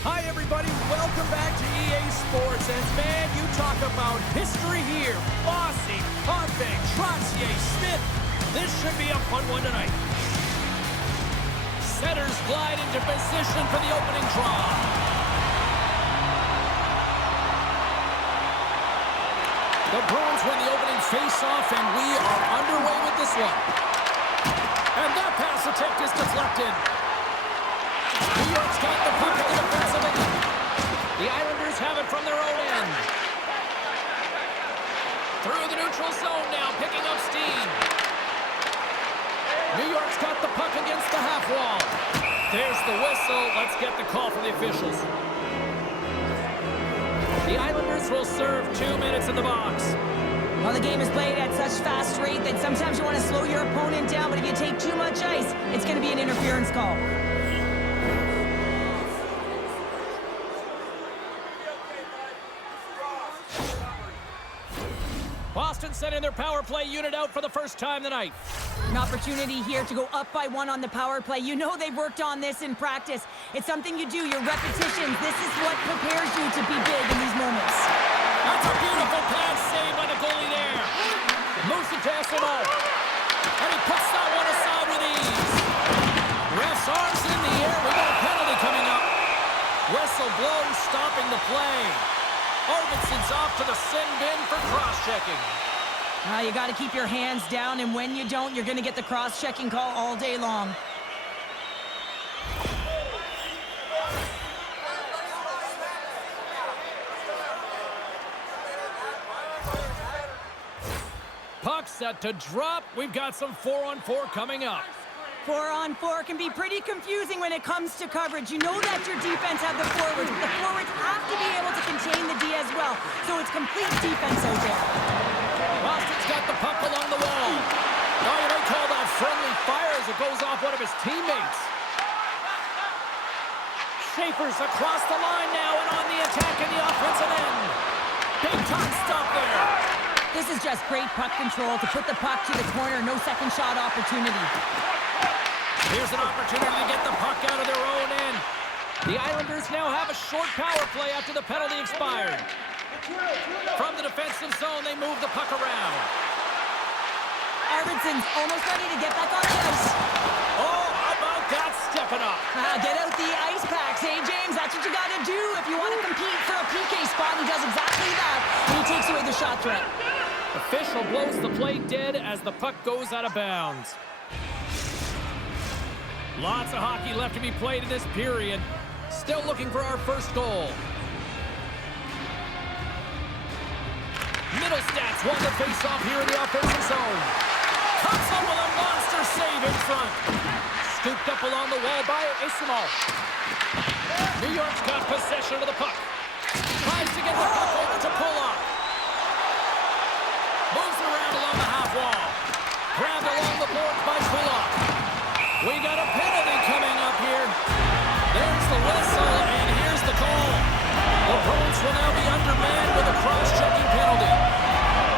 Hi, everybody. Welcome back to EA Sports. And, man, you talk about history here. Bossy, Potvin, Trottier, Smith. This should be a fun one tonight. Setters glide into position for the opening draw. The Bruins win the opening face-off, and we are underway with this one. And that pass attempt is deflected. New York's got the puck in the defensive end. The Islanders have it from their own end. Through the neutral zone now, picking up steam. New York's got the puck against the half wall. There's the whistle. Let's get the call from the officials. The Islanders will serve 2 minutes in the box. Well, the game is played at such fast rate that sometimes you want to slow your opponent down, but if you take too much ice, it's going to be an interference call. Boston sending their power play unit out for the first time tonight. An opportunity here to go up by 1 on the power play. You know they've worked on this in practice. It's something you do, your repetitions. This is what prepares you to be big in these moments. That's a beautiful pass save by the goalie there. Moves it to Essimo. And he puts that one aside with ease. Ref's arms in the air. We got a penalty coming up. Whistle blows, stopping the play. Arvidsson's off to the sin bin for cross-checking. You got to keep your hands down, and when you don't, you're going to get the cross-checking call all day long. Puck set to drop. We've got some 4-on-4 coming up. 4-on-4 can be pretty confusing when it comes to coverage. You know that your defense have the forwards, but the forwards have to be able to contain the D as well. So it's complete defense out there. Boston's got the puck along the wall. Now you may call that friendly fire as it goes off one of his teammates. Schaefer's across the line now and on the attack in the offensive end. Big time stop there. This is just great puck control to put the puck to the corner. No second shot opportunity. Here's an opportunity to get the puck out of their own end. The Islanders now have a short power play after the penalty expired. From the defensive zone, they move the puck around. Arvidsson's almost ready to get back on the ice. Oh, how about that stepping up? Get out the ice packs. Hey, James, that's what you got to do if you want to compete for a PK spot. He does exactly that, and he takes away the shot threat. Official blows the play dead as the puck goes out of bounds. Lots of hockey left to be played in this period. Still looking for our first goal. Middlestats won the face-off here in the offensive zone. Comes up with a monster save in front. Scooped up along the wall by Essimo. New York's got possession of the puck. Tries to get the puck over to Pulock. Moves it around along the half wall. Grabbed along the boards by Pulock. We got a penalty coming up here. There's the whistle, and here's the call. The Bruins will now be undermanned with a cross-checking penalty.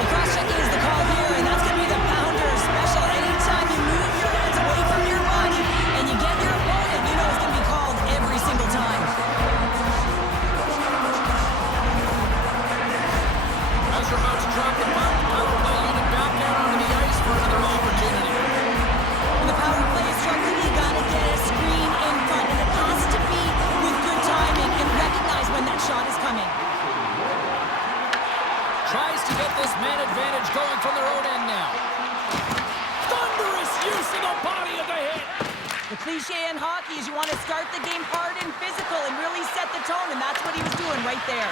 The cross-checking is the call here, and that's going to be the pounder special. Anytime you move your hands away from your body and you get your opponent, you know it's going to be called every single time. As we're about to drop the puck, power play unit back out onto the ice for another opportunity. When the power play is struggling, you got to get a screen in front, and it has to be with good timing and recognize when that shot is coming. Tries to get this man advantage going from their own end now. Thunderous use of the body of the hit. The cliche in hockey is you want to start the game hard and physical and really set the tone, and that's what he was doing right there.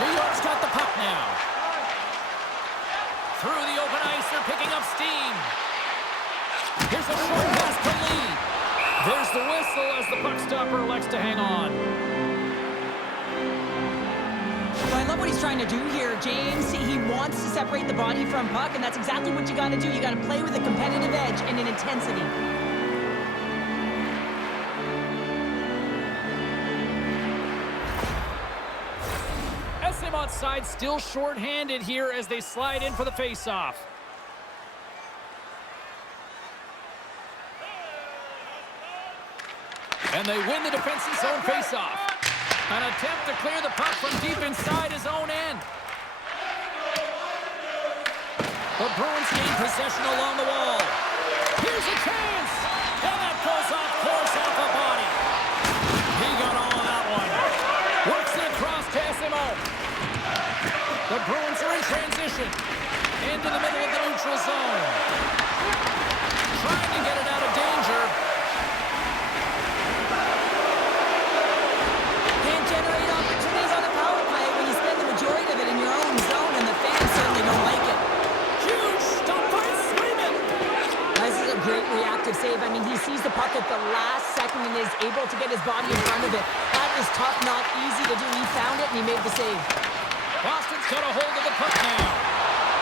New York's got the puck now. Through the open ice, they're picking up steam. Here's a short pass to Lee. There's the whistle as the puck stopper elects to hang on. Well, I love what he's trying to do here, James. He wants to separate the body from puck, and that's exactly what you got to do. You got to play with a competitive edge and an intensity. SM outside, still short-handed here as they slide in for the face-off. And they win the defensive zone faceoff. An attempt to clear the puck from deep inside his own end. The Bruins gain possession along the wall. Here's a chance! And that goes off course off the body. He got all of that one. Works it across to SMO. The Bruins are in transition. Into the middle of the neutral zone. Trying to get it out of danger. Can't generate opportunities on the power play when you spend the majority of it in your own zone, and the fans certainly don't like it. Huge stop by Swayman. This is a great reactive save. I mean, he sees the puck at the last second and is able to get his body in front of it. That is tough, not easy to do. He found it, and he made the save. Boston's got a hold of the puck now.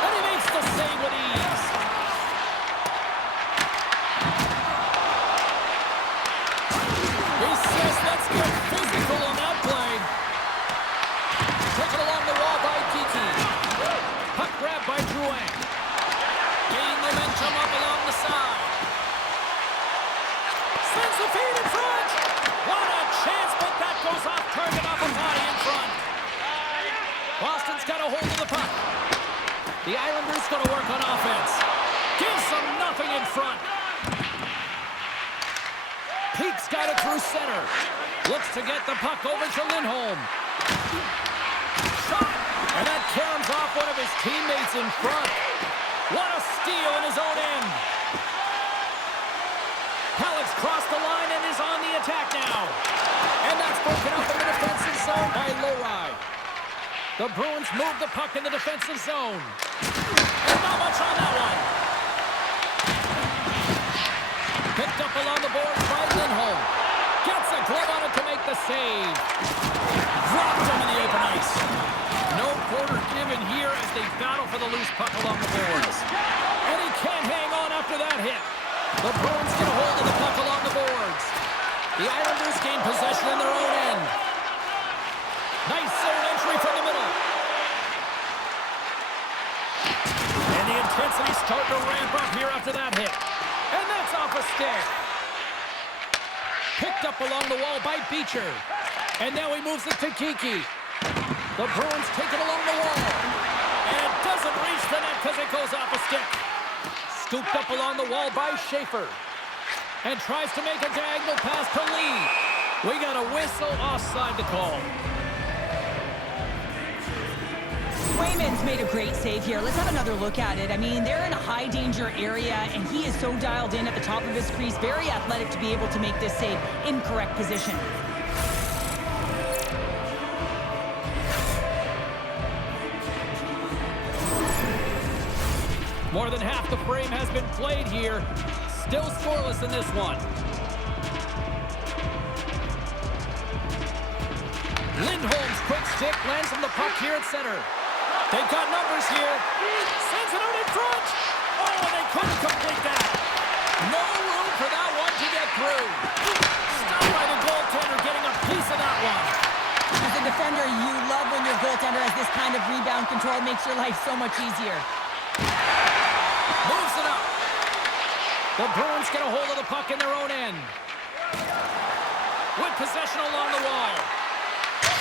And he makes the save with ease. He says, let's get physical on that play. Taken along the wall by Kiki. Puck grab by Drouin. Gaining momentum up along the side. Sends the feed in front. What a chance, but that goes off target off a body in front. Boston's got a hold of the puck. The Islanders going to work on offense. Gives them nothing in front. Peak's got it through center. Looks to get the puck over to Lindholm. Shot! And that caroms off one of his teammates in front. What a steal in his own end. Halleck's crossed the line and is on the attack now. And that's broken up in the defensive zone by Lowry. The Bruins move the puck in the defensive zone. And not much on that one. Picked up along the boards by Lindholm. Gets a glove on it to make the save. Dropped him in the open ice. No quarter given here as they battle for the loose puck along the boards. And he can't hang on after that hit. The Bruins get a hold of the puck along the boards. The Islanders gain possession in their own end. Nice zone entry from the middle. And the intensity's starting to ramp up here after that hit. And that's off a stick. Picked up along the wall by Beecher. And now he moves it to Kiki. The Bruins take it along the wall. And it doesn't reach the net because it goes off a stick. Scooped up along the wall by Schaefer. And tries to make a diagonal pass to Lee. We got a whistle offside to call. Swayman's made a great save here. Let's have another look at it. I mean, they're in a high-danger area, and he is so dialed in at the top of his crease. Very athletic to be able to make this save in correct position. More than half the frame has been played here. Still scoreless in this one. Lindholm's quick stick lands on the puck here at center. They've got numbers here. Sends it out in front. Oh, they couldn't complete that. No room for that one to get through. Stopped by the goaltender getting a piece of that one. As a defender, you love when your goaltender has this kind of rebound control. Makes your life so much easier. Moves it up. The Bruins get a hold of the puck in their own end. With possession along the wall.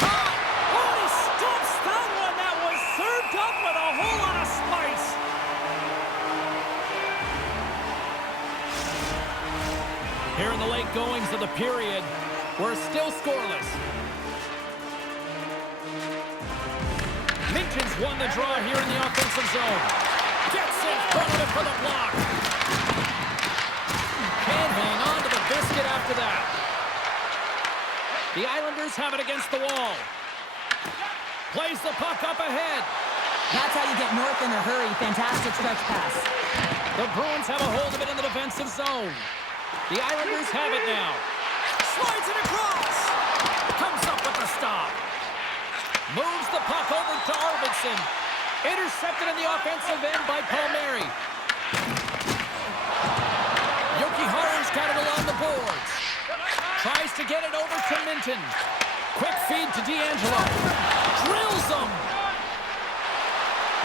Oh, he stumps that one. That was served up with a whole lot of spice. Here in the late goings of the period, we're still scoreless. Minton's won the draw here in the offensive zone. Gets in front of it for the block. Can't hang on to the biscuit after that. The Islanders have it against the wall. Plays the puck up ahead. That's how you get north in a hurry. Fantastic stretch pass. The Bruins have a hold of it in the defensive zone. The Islanders have it now. Slides it across. Comes up with the stop. Moves the puck over to Arvidsson. Intercepted in the offensive end by Palmieri. Jokiharju's got it along the boards. Tries to get it over to Minton. Quick feed to D'Angelo. Drills him.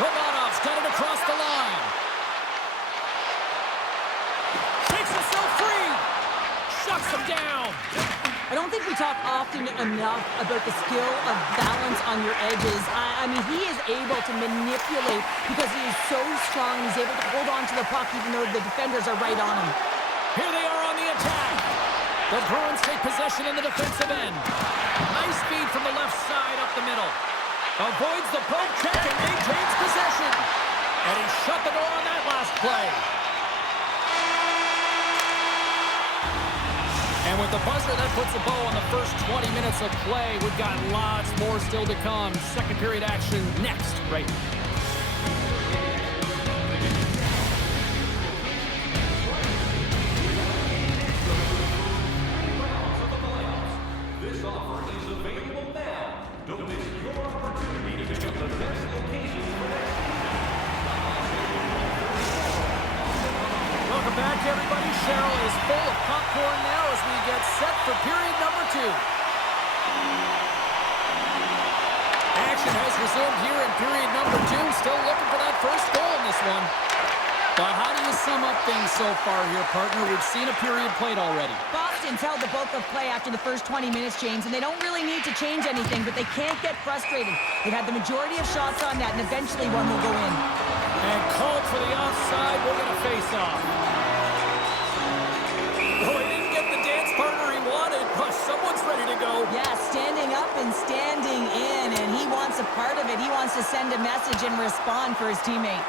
Romanov's got it across the line. Takes himself free. Shuts him down. I don't think we talk often enough about the skill of balance on your edges. I mean, he is able to manipulate because he is so strong. He's able to hold on to the puck even though the defenders are right on him. Here they are on the attack. The Bruins take possession in the defensive end. Nice feed from the left side up the middle. Avoids the poke check and maintains possession. And he shut the door on that last play. And with the buzzer, that puts a bow on the first 20 minutes of play. We've got lots more still to come. Second period action next, right here. This offer is available now. Don't miss your opportunity to get the best location for next season. Welcome back, everybody. Cheryl is full of popcorn now as we get set for period number 2. Action has resumed here in period number 2. Still looking for that first goal in this one. But how do you sum up things so far here, partner? We've seen a period played already. Boston's held the bulk of play after the first 20 minutes, James, and they don't really need to change anything, but they can't get frustrated. They've had the majority of shots on net, and eventually one will go in. And called for the offside. We're going to face off. Oh, he didn't get the dance partner he wanted, but someone's ready to go. Yeah, standing up and standing in, and he wants a part of it. He wants to send a message and respond for his teammate.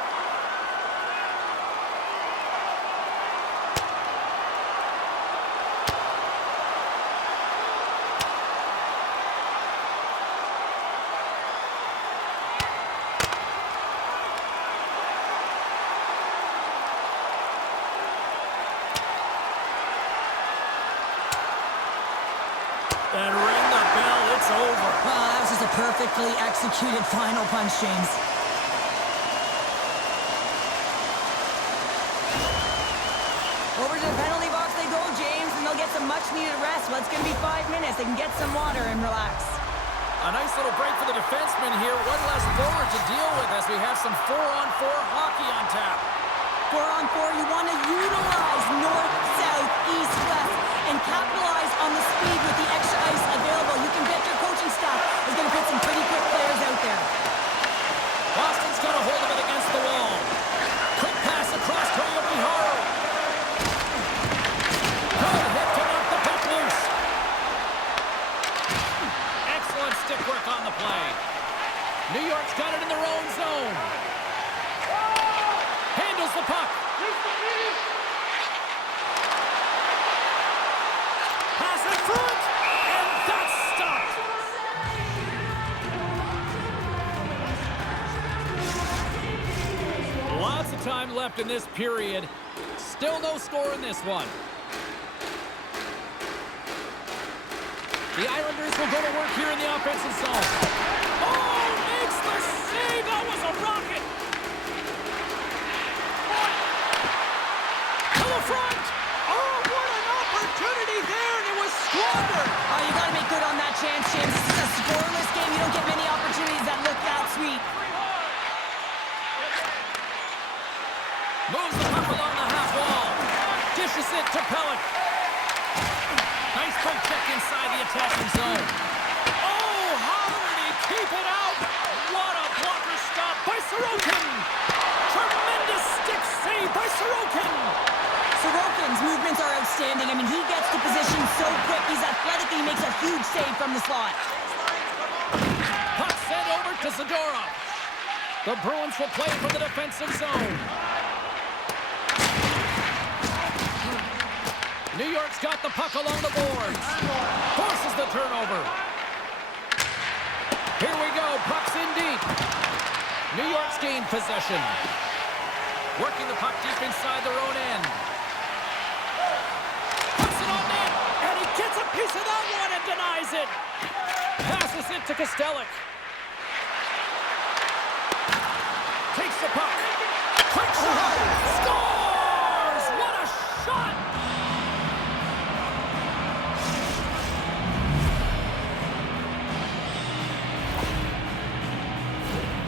And ring the bell, it's over. That was just a perfectly executed final punch, James. Over to the penalty box they go, James, and they'll get some much-needed rest. Well, it's going to be 5 minutes. They can get some water and relax. A nice little break for the defenseman here. One less forward to deal with as we have some 4-on-4 hockey on tap. 4-on-4, you want to utilize north, south, east, west, and capitalize on the speed with the extra ice available. You can bet your coaching staff is going to put some pretty quick players out there. Boston's got a hold of it against the wall. Quick pass across to Yokohara. Good hit to knock the puck loose. Excellent stick work on the play. New York's got it in their own zone. Handles the puck. Pass in front, and that's stopped. Lots of time left in this period. Still no score in this one. The Islanders will go to work here in the offensive zone. Oh, makes the save. That was a rocket. To the front. Oh, what an opportunity there, and it was squandered. Oh, you got to make good on that chance, James. This is a scoreless game. You don't get many opportunities that look that sweet. Moves the puck along the half wall. Dishes it to Pellick. Nice poke check inside the attacking zone. Oh, how did he keep it out? What a blocker stop by Sorokin. Tremendous stick save by Sorokin. Sorokin's movements are outstanding. I mean, he gets to position so quick. He's athletic and he makes a huge save from the slot. Puck sent over to Zadorov. The Bruins will play from the defensive zone. New York's got the puck along the boards. Forces the turnover. Here we go. Puck's in deep. New York's gained possession. Working the puck deep inside their own end. Puts it on net. And he gets a piece of that one and denies it. Passes it to Kostelic. Takes the puck. Quick shot. Scores! What a shot!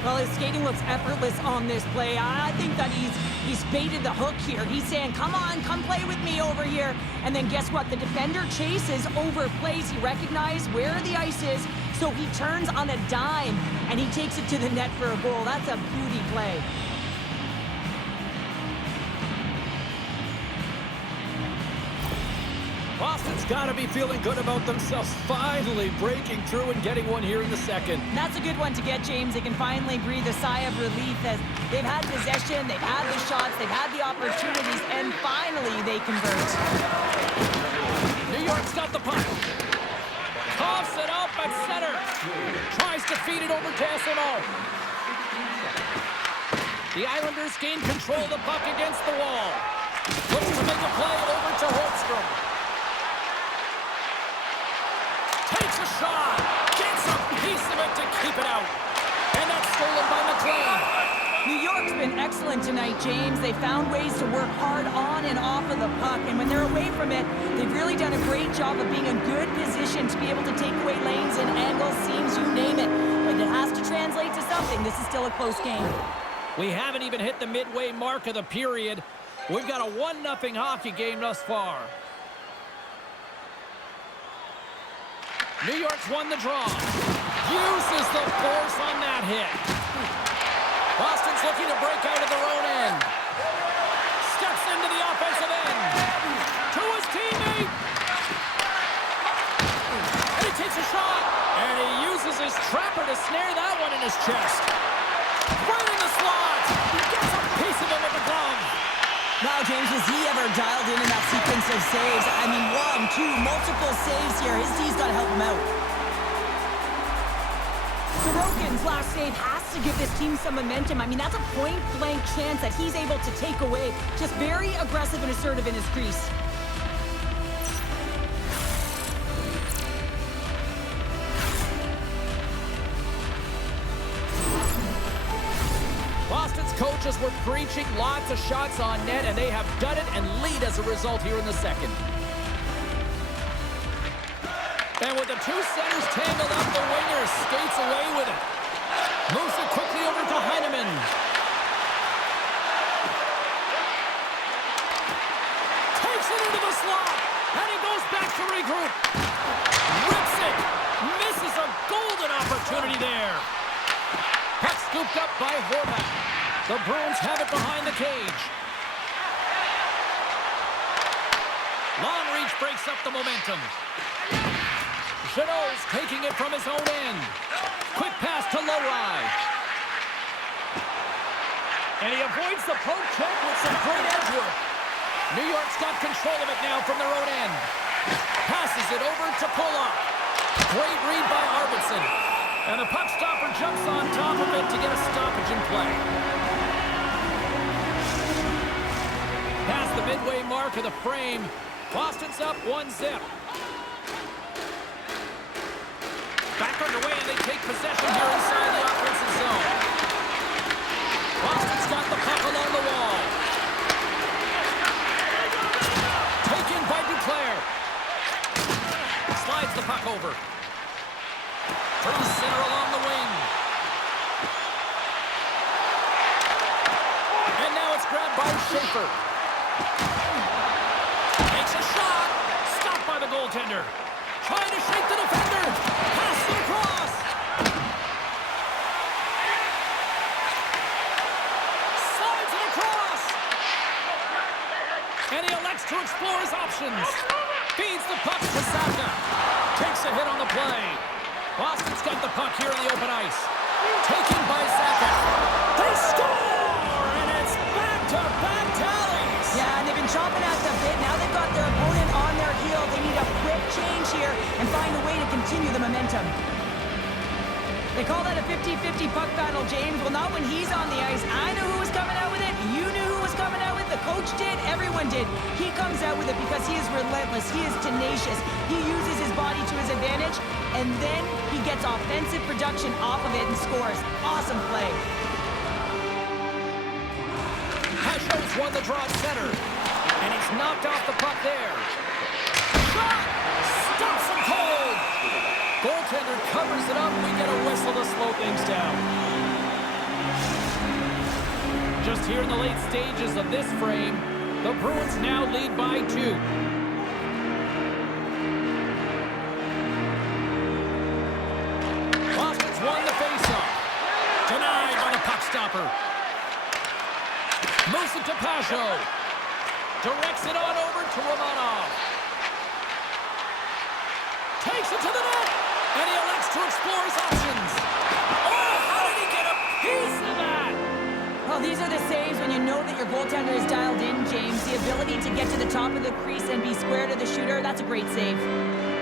Well, his skating looks effortless on this play. I think that he's baited the hook here. He's saying, come on, come play with me over here. And then guess what? The defender chases, overplays. He recognizes where the ice is, so he turns on a dime, and he takes it to the net for a goal. That's a beauty play. Boston's got to be feeling good about themselves, finally breaking through and getting one here in the second. That's a good one to get, James. They can finally breathe a sigh of relief as they've had possession, they've had the shots, they've had the opportunities, and finally they convert. New York's got the puck. Coughs it up at center. Tries to feed it over to SNO. The Islanders gain control of the puck against the wall. Looks to make a play over to Holmstrom. Takes a shot. Gets a piece of it to keep it out. And that's stolen by McLean. New York's been excellent tonight, James. They found ways to work hard on and off of the puck. And when they're away from it, they've really done a great job of being in good position to be able to take away lanes and angles, seams, you name it. But it has to translate to something. This is still a close game. We haven't even hit the midway mark of the period. We've got a 1-0 hockey game thus far. New York's won the draw. Uses the force on that hit. Boston's looking to break out of their own end. Steps into the offensive end. To his teammate. And he takes a shot. And he uses his trapper to snare that one in his chest. Right in the slot. He gets a piece of it with the glove. Wow, James, was he ever dialed in that sequence of saves? I mean, 1, 2, multiple saves here. His D's got to help him out. Sorokin's last save has to give this team some momentum. I mean, that's a point-blank chance that he's able to take away. Just very aggressive and assertive in his crease. Boston's coaches were preaching lots of shots on net, and they have done it and lead as a result here in the second. And with the two centers tangled up, the winger skates away with it. Moves it quickly over to Heineman. Takes it into the slot, and he goes back to regroup. Rips it. Misses a golden opportunity there. Puck scooped up by Horvat. The Bruins have it behind the cage. Long reach breaks up the momentum. Janot's taking it from his own end. Quick pass to Lowry. And he avoids the poke check with some great edge work. New York's got control of it now from their own end. Passes it over to Pulock. Great read by Arvidsson. And the puck stopper jumps on top of it to get a stoppage in play. Past the midway mark of the frame, Boston's up 1-0. Back underway, and they take possession here inside the offensive zone. Boston's got the puck along the wall. Taken by Duclair. Slides the puck over. Through center along the wing. And now it's grabbed by Schaefer. Makes a shot. Stopped by the goaltender. Trying to shake the defender. Pass it across. Slides it across. And he elects to explore his options. Feeds the puck to Saka. Takes a hit on the play. Boston's got the puck here in the open ice. Taken by Saka. They score! And it's back-to-back tallies. Yeah, and they've been chomping at the bit. Now they've got their opponent on their heel. They need a quick change here and find a way to continue the momentum. They call that a 50-50 puck battle, James. Well, not when he's on the ice. I know who was coming out with it. You knew who was coming out with it. The coach did. Everyone did. He comes out with it because he is relentless. He is tenacious. He uses his body to his advantage, and then he gets offensive production off of it and scores. Awesome play. Hasho's won the draw at center, and he's knocked off the puck there. Shot! Stops him cold! Goaltender covers it up. We get a whistle to slow things down. Just here in the late stages of this frame, the Bruins now lead by 2. Boston's won the faceoff. Denied by the puck stopper. Moves it to Pajot. Directs it on over to Romanov. Takes it to the net. And he elects to explore his options. Oh, how did he get a piece of that? Well, these are the saves when you know that your goaltender is dialed in, James. The ability to get to the top of the crease and be square to the shooter, that's a great save.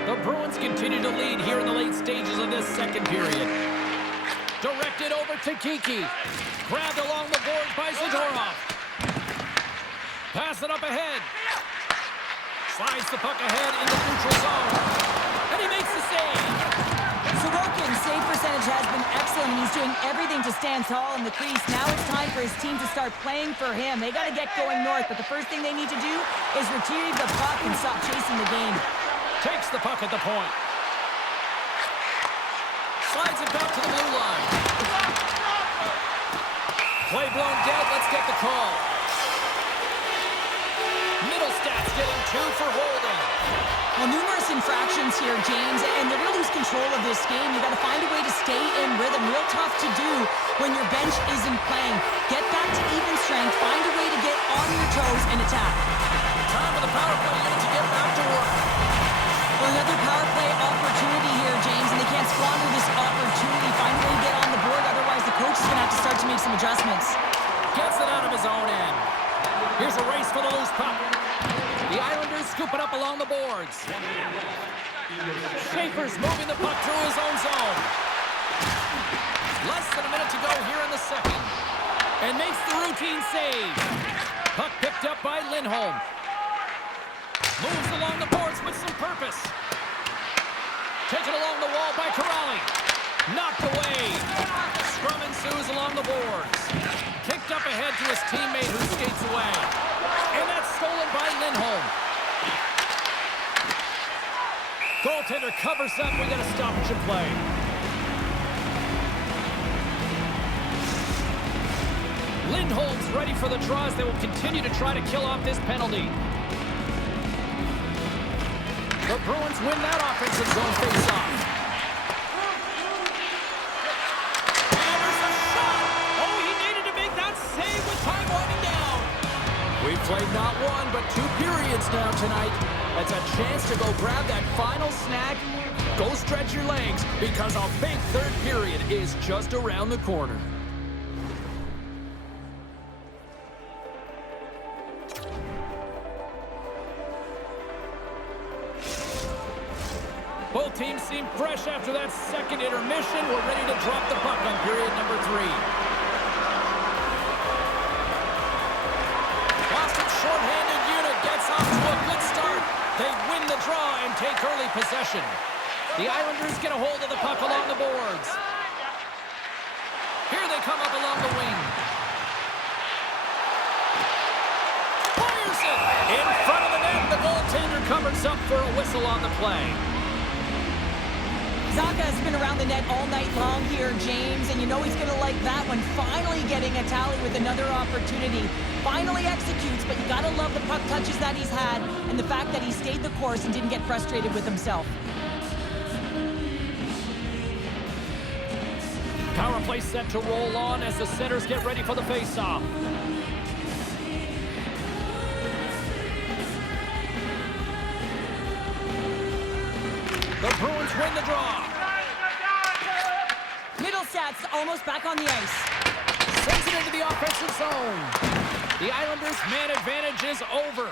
The Bruins continue to lead here in the late stages of this second period. Directed over to Kiki. Grabbed along the boards by Zadorov. Pass it up ahead. Slides the puck ahead in the neutral zone. And he makes the save. Sorokin's save percentage has been excellent, and he's doing everything to stand tall in the crease. Now it's time for his team to start playing for him. They got to get going north, but the first thing they need to do is retrieve the puck and stop chasing the game. Takes the puck at the point. Slides it back to the blue line. Play blown dead. Let's get the call. Middlestats getting 2 for holding. Well, numerous infractions here, James, and they're going to lose control of this game. You got to find a way to stay in rhythm. Real tough to do when your bench isn't playing. Get back to even strength. Find a way to get on your toes and attack. Time for the power play unit to get back to work. Well, another power play opportunity here, James, and they can't squander this opportunity. Find a way to get on the board, otherwise the coach is going to have to start to make some adjustments. Gets it out of his own end. Here's a race for the loose puck. The Islanders scoop it up along the boards. Schaefer's moving the puck through his own zone. Less than a minute to go here in the second. And makes the routine save. Puck picked up by Lindholm. Moves along the boards with some purpose. Taken along the wall by Corrali. Knocked away. Scrum ensues along the boards. Kicked up ahead to his teammate who skates away. And that's stolen by Lindholm. Goaltender covers up. We got a stoppage in play. Lindholm's ready for the draws. They will continue to try to kill off this penalty. The Bruins win that offensive zone faceoff. And there's a shot! Oh, he needed to make that save with time winding down. We've played not one, but 2 periods now tonight. That's a chance to go grab that final snack. Go stretch your legs, because a big third period is just around the corner. Both teams seem fresh after that second intermission. We're ready to drop the puck on period number 3. Boston's shorthanded unit gets off to a good start. They win the draw and take early possession. The Islanders get a hold of the puck along the boards. Here they come up along the wing. Fires it! In front of the net, the goaltender covers up for a whistle on the play. Zacha has been around the net all night long here, James, and you know he's going to like that one. Finally getting a tally with another opportunity. Finally executes, but you got to love the puck touches that he's had and the fact that he stayed the course and didn't get frustrated with himself. Power play set to roll on as the centers get ready for the faceoff. The Bruins win the draw. Middlestats almost back on the ice. Sends it into the offensive zone. The Islanders' man advantage is over.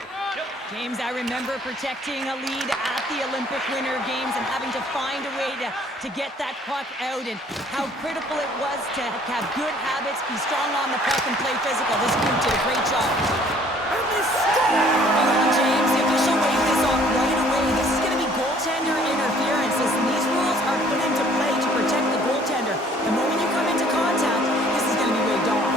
James, I remember protecting a lead at the Olympic Winter Games and having to find a way to get that puck out, and how critical it was to have good habits, be strong on the puck, and play physical. This group did a great job. And they score! Hang on, James. The official waved this off right away. This is going to be goaltender interference. Listen, these rules are put into play to protect the goaltender. The moment you come into contact, this is going to be waved off.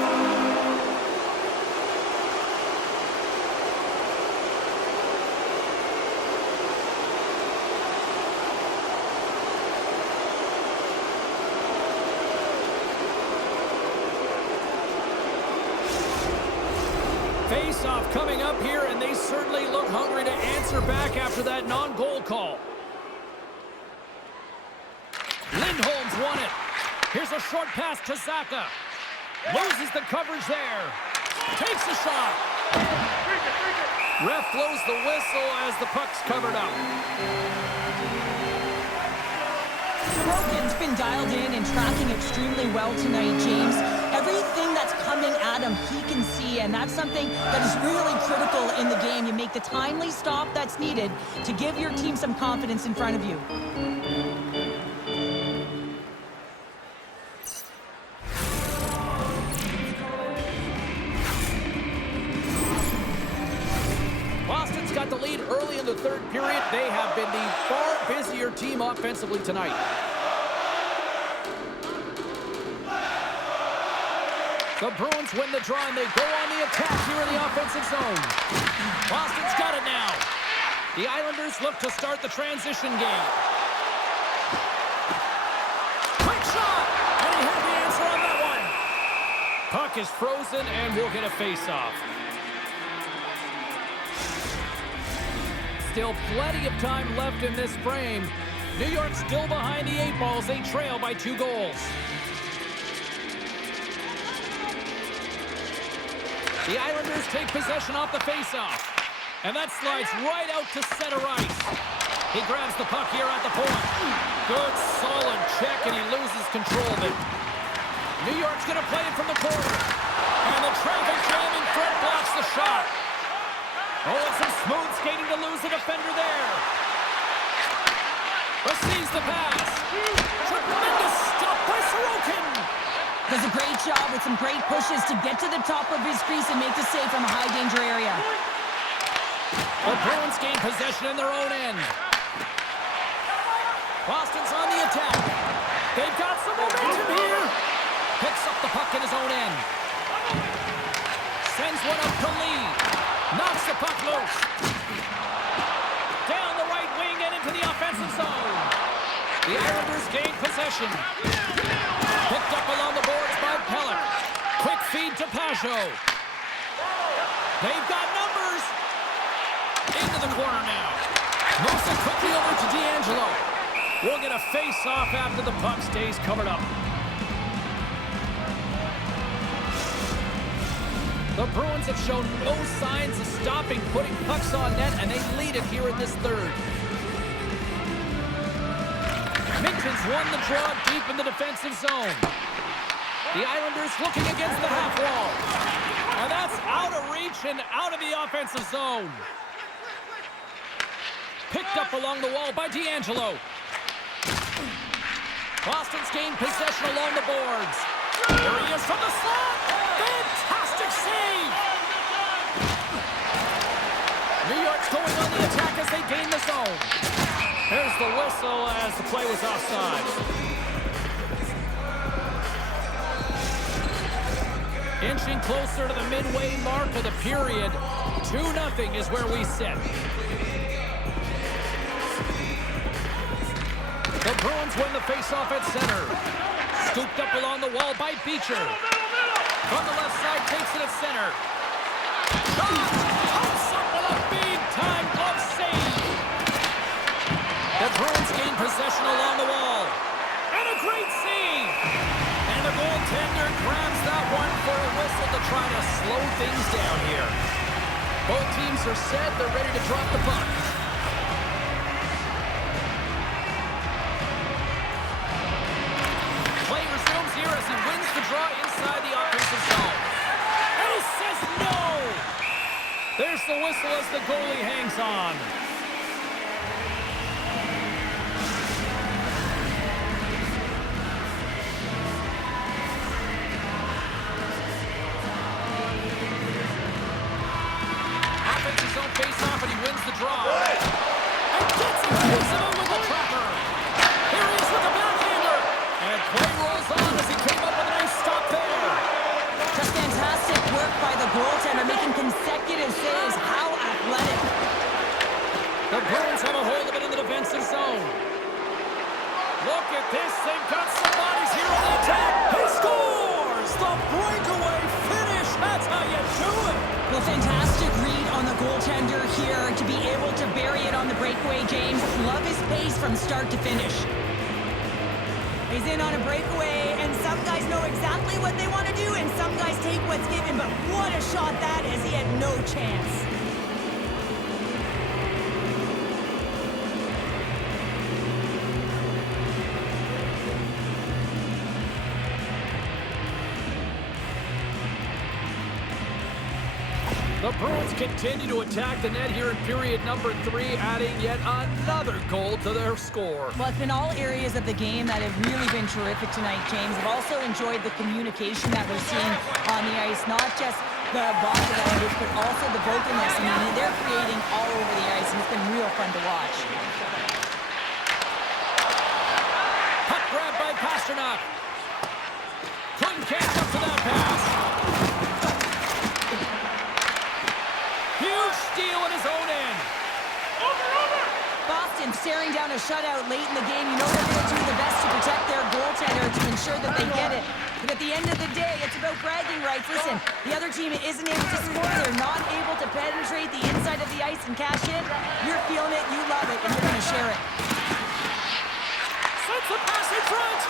coming up here, and they certainly look hungry to answer back after that non-goal call. Lindholm's won it. Here's a short pass to Zaka. Loses the coverage there. Takes a shot. Ref blows the whistle as the puck's covered up. Sorokin's been dialed in and tracking extremely well tonight, James. Everything that's coming at him, he can see, and that's something that is really critical in the game. You make the timely stop that's needed to give your team some confidence in front of you. Boston's got the lead early in the third period. They have been the far busier team offensively tonight. The Bruins win the draw, and they go on the attack here in the offensive zone. Boston's got it now. The Islanders look to start the transition game. Quick shot! And he had the answer on that one. Puck is frozen, and we'll get a face-off. Still plenty of time left in this frame. New York still behind the 8 balls. They trail by 2 goals. The Islanders take possession off the faceoff. And that slides right out to center ice. He grabs the puck here at the point. Good, solid check, and he loses control of it. New York's going to play it from the corner. And the traffic jam in front blocks the shot. Oh, it's some smooth skating to lose a defender there. Receives the pass. Tremendous stop by Sorokin. Does a great job with some great pushes to get to the top of his crease and make the save from a high-danger area. The Bruins gain possession in their own end. Boston's on the attack. They've got some momentum here. Picks up the puck in his own end. Sends one up to Lee. Knocks the puck loose. Down the right wing and into the offensive zone. The Islanders gain possession. Picked up along the boards by Pellick. Quick feed to Pajot. They've got numbers. Into the corner now. Moves it quickly over to D'Angelo. We'll get a face-off after the puck stays covered up. The Bruins have shown no signs of stopping putting pucks on net, and they lead it here in this third. Minton's won the draw deep in the defensive zone. The Islanders looking against the half wall. And that's out of reach and out of the offensive zone. Picked up along the wall by D'Angelo. Boston's gained possession along the boards. There he is from the slot. Fantastic save. New York's going on the attack as they gain the zone. There's the whistle as the play was offside. Inching closer to the midway mark of the period. 2-0 is where we sit. The Bruins win the faceoff at center. Scooped up along the wall by Beecher. From the left side, takes it at center. Shot! Pops up with a big-time glove save. The Bruins gain possession along the wall. And a great save! And the goaltender grabs that one for a whistle to try to slow things down here. Both teams are set. They're ready to drop the puck. Play resumes here as he wins the draw inside the offensive zone. And he says no! There's the whistle as the goalie hangs on. Offensive zone face-off, and he wins the draw. And gets him, hits him in with the trapper. Here he is with the backhander. And play rolls on as he came up with a nice stop there. Just fantastic work by the goaltender, making consecutive saves. How athletic. The Bruins have a hold of it in the defensive zone. Look at this. They've got some bodies here on the attack. He scores! The breakaway finish. That's how you do it. Well, fantastic read on the goaltender here to be able to bury it on the breakaway, James. Love his pace from start to finish. He's in on a breakaway, and some guys know exactly what they want to do, and some guys take what's given, but what a shot that is. He had no chance. The Bruins continue to attack the net here in period number 3, adding yet another goal to their score. Well, it's been all areas of the game that have really been terrific tonight, James. I've also enjoyed the communication that we're seeing on the ice, not just the body language, but also the vocalness. I mean, they're creating all over the ice, and it's been real fun to watch. Puck grab by Pasternak. Couldn't catch up to that pass. Huge steal in his own end. Boston staring down a shutout late in the game. You know they're going to do the best to protect their goaltender to ensure that they get it. But at the end of the day, it's about bragging rights. Listen, the other team isn't able to score. They're not able to penetrate the inside of the ice and cash in. You're feeling it, you love it, and you're going to share it. Sends the pass in front.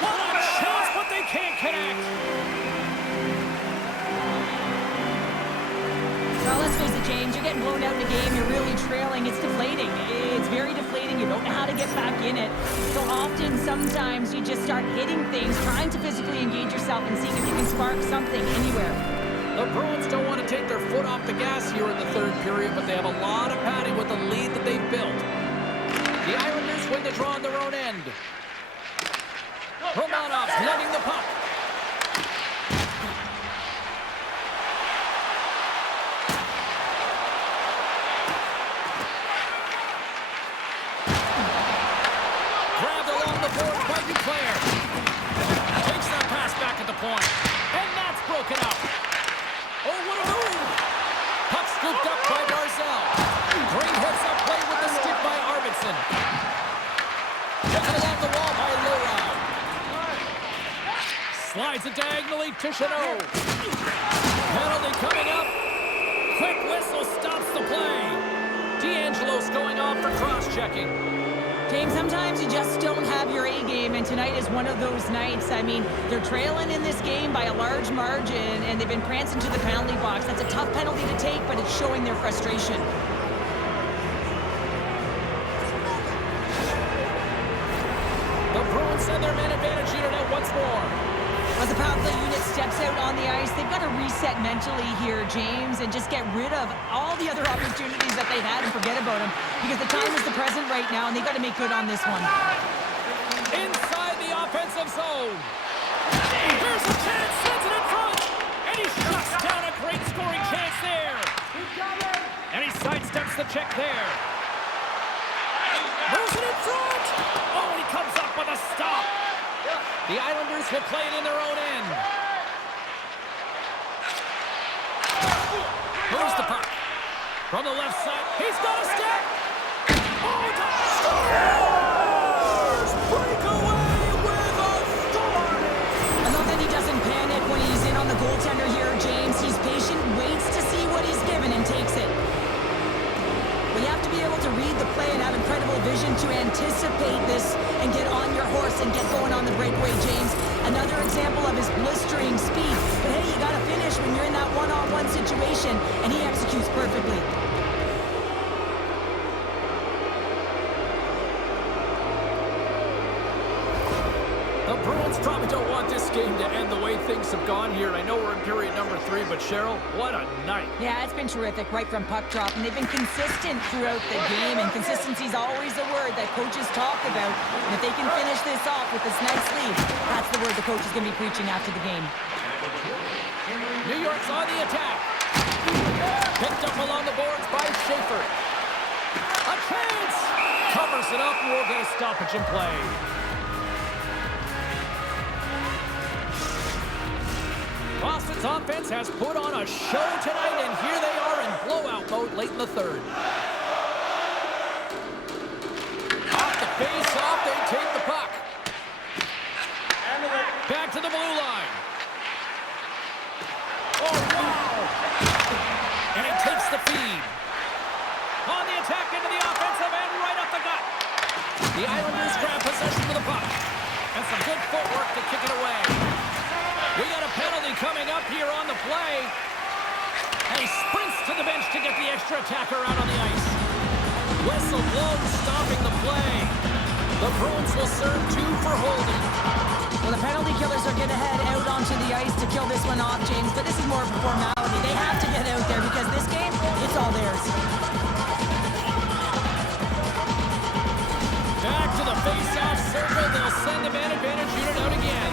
What a chance, but they can't connect. Well, let's face it, James, you're getting blown out in the game. You're really trailing. It's deflating. It's very deflating. You don't know how to get back in it. So often, sometimes, you just start hitting things, trying to physically engage yourself and seeing if you can spark something anywhere. The Bruins don't want to take their foot off the gas here in the third period, but they have a lot of padding with the lead that they've built. The Islanders win the draw on their own end. Romanov letting the puck. Grabbed along the boards by Duclair. Takes that pass back at the point. And that's broken up. Oh, what a move! Puck scooped up by Barzal. Great hits up play with the stick by Arvidsson. Taken along the wall by Lora. Slides it diagonally to Chanot. Penalty coming up. Quick whistle stops the play. D'Angelo's going off for cross-checking. James, sometimes you just don't have your A game, and tonight is one of those nights. I mean, they're trailing in this game by a large margin, and they've been prancing to the penalty box. That's a tough penalty to take, but it's showing their frustration. The Bruins send their man advantage unit out once more. As the power play unit steps out on the ice, they've got to reset mentally here, James, and just get rid of all the other opportunities that they've had and forget about them, because the time is the present right now, and they've got to make good on this one. Inside the offensive zone. Here's a chance, sends it in front, and he shuts down a great scoring chance there. And he sidesteps the check there. Moves it in front. Oh, and he comes up with a stop. The Islanders will play it in their own end. Moves the puck. From the left side, he's got a step. Oh, scores! Breakaway with authority! I love that he doesn't panic when he's in on the goaltender here, James. He's patient, waits to see what he's given, and takes it. Well, you have to be able to read the play and have incredible vision to anticipate this and get on your horse and get going on the breakaway, James. Another example of his blistering speed. But hey, you got to finish when you're in that one-on-one situation, and he executes perfectly. The Bruins probably don't want this game to end the way things have gone here. I know we're in period number 3, but Cheryl, what a night. Yeah, it's been terrific right from puck drop, and they've been consistent throughout the game, and consistency is always a word that coaches talk about. And if they can finish this off with this nice lead, that's the word the coach is going to be preaching after the game. New York's on the attack. Picked up along the boards by Schaefer. A chance! Covers it up, and we'll get a stoppage in play. Boston's offense has put on a show tonight, and here they are in blowout mode late in the third. Off the face-off, they take the puck. Back to the blue line. Oh, wow! attack into the offensive end, right up the gut. The Islanders grab possession of the puck. And some good footwork to kick it away. We got a penalty coming up here on the play. And he sprints to the bench to get the extra attacker out on the ice. Whistle blown, stopping the play. The Bruins will serve 2 for holding. Well, the penalty killers are going to head out onto the ice to kill this one off, James, but this is more of a formality. They have to get out there because this game, it's all theirs. Back to the face-off circle. They'll send the man advantage unit out again.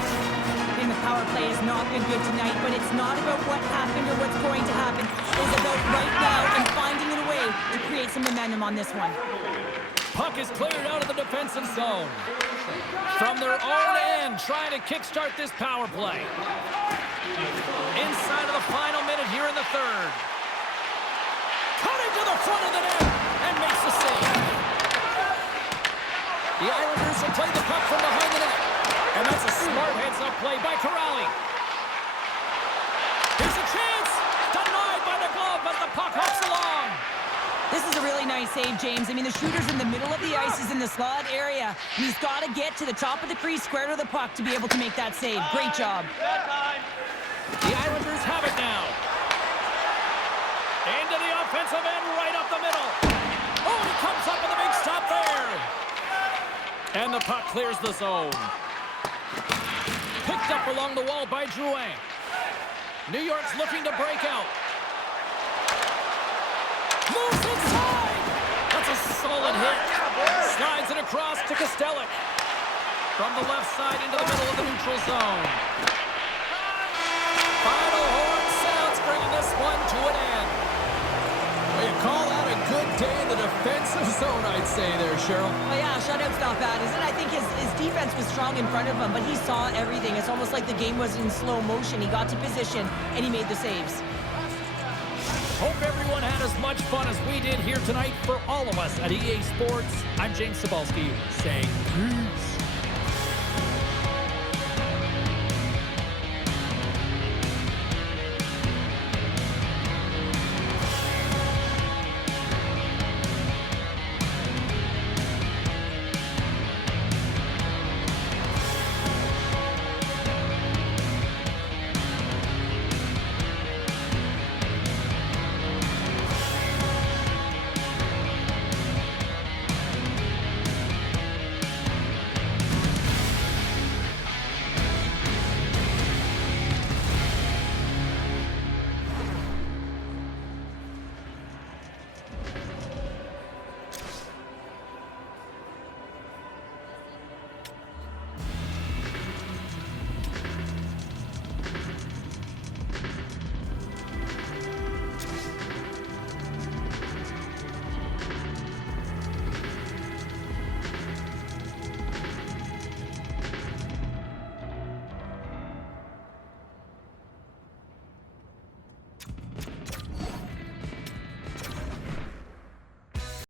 And the power play has not been good tonight, but it's not about what happened or what's going to happen. It's about right now and finding a way to create some momentum on this one. Puck is cleared out of the defensive zone. From their own end, trying to kickstart this power play. Inside of the final minute here in the third. Cutting to the front of the net and makes the save. The Islanders will play the puck from behind the net. And that's a smart heads-up play by Corrali. Here's a chance. Denied by the glove as the puck hops along. This is a really nice save, James. I mean, the shooter's in the middle of the ice. He's in the slot area. And he's got to get to the top of the crease, square to the puck, to be able to make that save. Great job. The Islanders have it now. Into the offensive end, right up the middle. Oh, he comes up with a big stop there. And the puck clears the zone. Picked up along the wall by Drouin. New York's looking to break out. Moves inside! That's a solid hit. Slides it across to Kostelic. From the left side into the middle of the neutral zone. Final horn sounds, bringing this one to an end. Well, you call that a good day in the defensive zone, I'd say there, Cheryl. Well, yeah, shutout's not bad, is it? I think his defense was strong in front of him, but he saw everything. It's almost like the game was in slow motion. He got to position, and he made the saves. Hope everyone had as much fun as we did here tonight. For all of us at EA Sports, I'm James Cebulski saying peace.